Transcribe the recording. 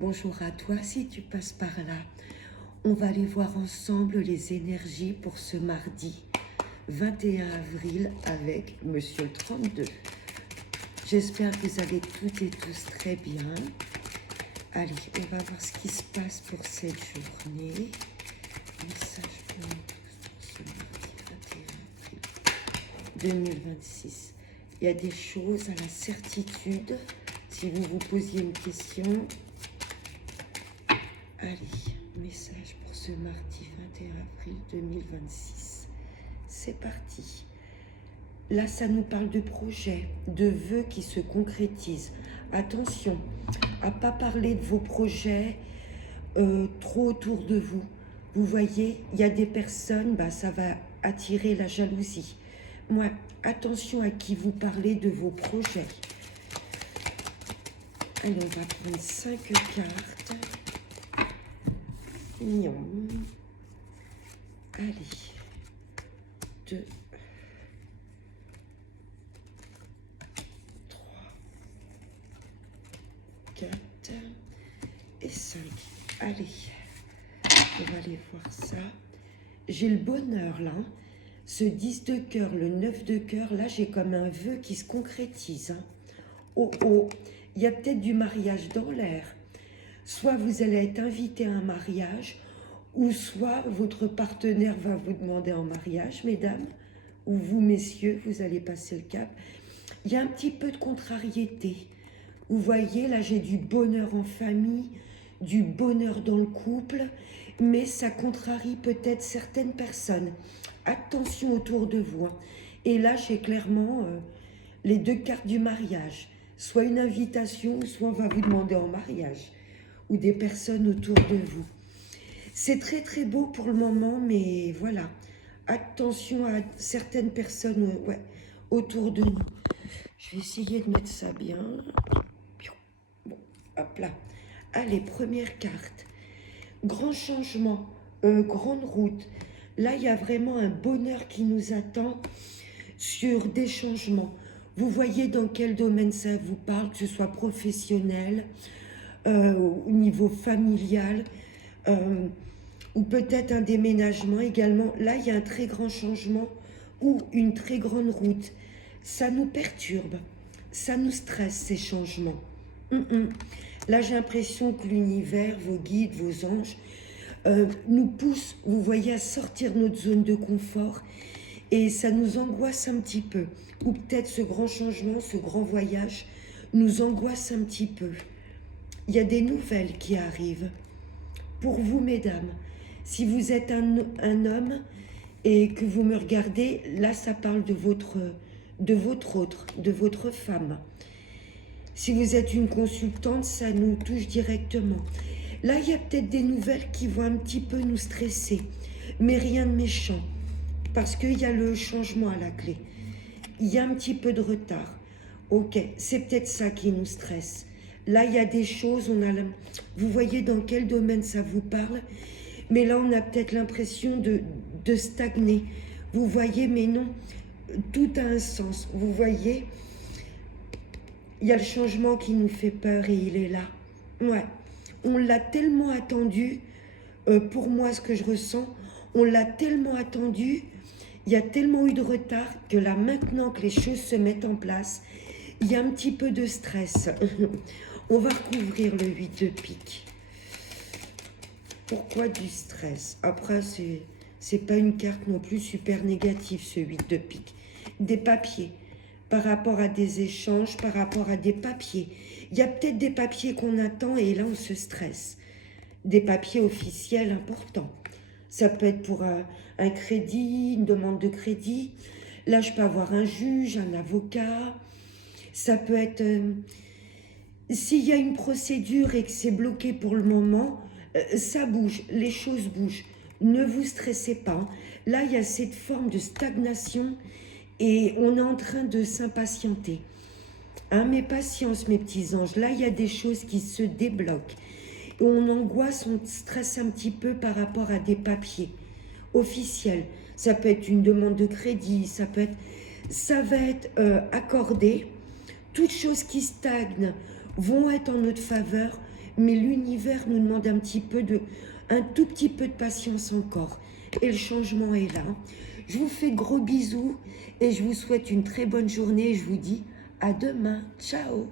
Bonjour à toi, si tu passes par là, on va aller voir ensemble les énergies pour ce mardi 21 avril avec Monsieur 32. J'espère que vous allez toutes et tous très bien. Allez, on va voir ce qui se passe pour cette journée. Message pour nous tous pour ce mardi 21 avril 2026. Il y a des choses à la certitude. Si vous vous posiez une question... Allez, message pour ce mardi 21 avril 2026. C'est parti. Là, ça nous parle de projets, de vœux qui se concrétisent. Attention à ne pas parler de vos projets trop autour de vous. Vous voyez, il y a des personnes, ça va attirer la jalousie. Moi, attention à qui vous parlez de vos projets. Allez, on va prendre 5 cartes. Mignon. Allez. 2, 3, 4 et 5. Allez. On va aller voir ça. J'ai le bonheur là. Ce 10 de cœur, le 9 de cœur, là j'ai comme un vœu qui se concrétise. Oh oh, il y a peut-être du mariage dans l'air. Soit vous allez être invité à un mariage, ou soit votre partenaire va vous demander en mariage, mesdames, ou vous, messieurs, vous allez passer le cap. Il y a un petit peu de contrariété. Vous voyez, là, j'ai du bonheur en famille, du bonheur dans le couple, mais ça contrarie peut-être certaines personnes. Attention autour de vous. Et là, j'ai clairement les deux cartes du mariage. Soit une invitation, soit on va vous demander en mariage. Ou des personnes autour de vous. C'est très très beau pour le moment, mais voilà. Attention à certaines personnes autour de nous. Je vais essayer de mettre ça bien. Bon, hop là. Allez, première carte. Grand changement, grande route. Là, il y a vraiment un bonheur qui nous attend sur des changements. Vous voyez dans quel domaine ça vous parle, que ce soit professionnel, au niveau familial, ou peut-être un déménagement également. Là, il y a un très grand changement ou une très grande route. Ça nous perturbe, ça nous stresse, ces changements. Là, j'ai l'impression que l'univers, vos guides, vos anges, nous poussent, vous voyez, à sortir de notre zone de confort. Et ça nous angoisse un petit peu. Ou peut-être ce grand changement, ce grand voyage, nous angoisse un petit peu. Il y a des nouvelles qui arrivent. Pour vous, mesdames, si vous êtes un homme et que vous me regardez, là, ça parle de votre femme. Si vous êtes une consultante, ça nous touche directement. Là, il y a peut-être des nouvelles qui vont un petit peu nous stresser, mais rien de méchant, parce qu'il y a le changement à la clé. Il y a un petit peu de retard. Ok, c'est peut-être ça qui nous stresse. Là, il y a des choses, vous voyez dans quel domaine ça vous parle, mais là, on a peut-être l'impression de stagner. Vous voyez, mais non, tout a un sens. Vous voyez, il y a le changement qui nous fait peur et il est là. Ouais, on l'a tellement attendu, pour moi, ce que je ressens, on l'a tellement attendu, il y a tellement eu de retard que là, maintenant que les choses se mettent en place, il y a un petit peu de stress. On va recouvrir le 8 de pique. Pourquoi du stress? Après, c'est pas une carte non plus super négative, ce 8 de pique. Des papiers, par rapport à des échanges, par rapport à des papiers. Il y a peut-être des papiers qu'on attend et là, on se stresse. Des papiers officiels importants. Ça peut être pour un crédit, une demande de crédit. Là, je peux avoir un juge, un avocat. Ça peut être... s'il y a une procédure et que c'est bloqué pour le moment, ça bouge, les choses bougent. Ne vous stressez pas. Là, il y a cette forme de stagnation et on est en train de s'impatienter. Mais patience, mes petits anges. Là, il y a des choses qui se débloquent. Et on angoisse, on stresse un petit peu par rapport à des papiers officiels. Ça peut être une demande de crédit, ça va être accordé. Toutes choses qui stagnent vont être en notre faveur, mais l'univers nous demande un tout petit peu de patience encore. Et le changement est là. Je vous fais de gros bisous et je vous souhaite une très bonne journée. Je vous dis à demain. Ciao.